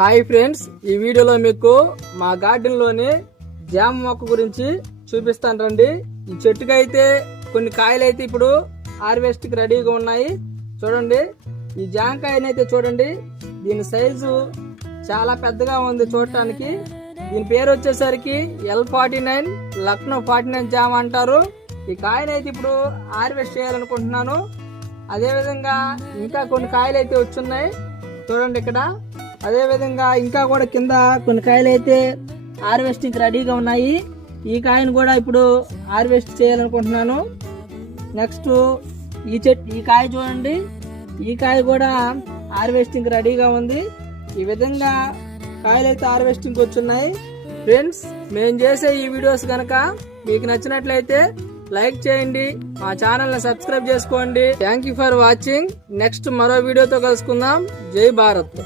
Hi friends ఈ వీడియోలో మీకు మా గార్డెన్లోని జామ మొక్క గురించి చూపిస్తాను రండి. ఈ చెట్టుకి అయితే కొన్ని కాయలు అయితే ఇప్పుడు హార్వెస్ట్కి రెడీగా ఉన్నాయి. చూడండి ఈ జామకాయని అయితే చూడండి దీని సైజు చాలా పెద్దగా ఉంది చూడటానికి. దీని పేరు వచ్చేసరికి L forty nine Lucknow forty nine జామ అంటారు. ఈ కాయని అయితే ఇప్పుడు హార్వెస్ట్ చేయాలనుకుంటున్నాను. అదే విధంగా ఇంకా కొన్ని కాయలు అయితే వచ్చున్నాయి. చూడండి ఇక్కడ. అదేవిధంగా ఇంకా కూడా కింద కొన్ని కాయలు అయితే హార్వెస్టింగ్ రెడీగా ఉన్నాయి. ఈ కాయను కూడా ఇప్పుడు హార్వెస్ట్ చేయాలనుకుంటున్నాను. నెక్స్ట్ ఈ చెట్టు ఈ కాయ చూడండి. ఈ కాయ కూడా హార్వెస్టింగ్ రెడీగా ఉంది. ఈ విధంగా కాయలు అయితే హార్వెస్టింగ్ వచ్చున్నాయి. ఫ్రెండ్స్ మేము చేసే ఈ వీడియోస్ కనుక మీకు నచ్చినట్లయితే లైక్ చేయండి. మా ఛానల్ని సబ్స్క్రైబ్ చేసుకోండి. Thank you for watching. Next మరో వీడియోతో కలుసుకుందాం. జై భారత్.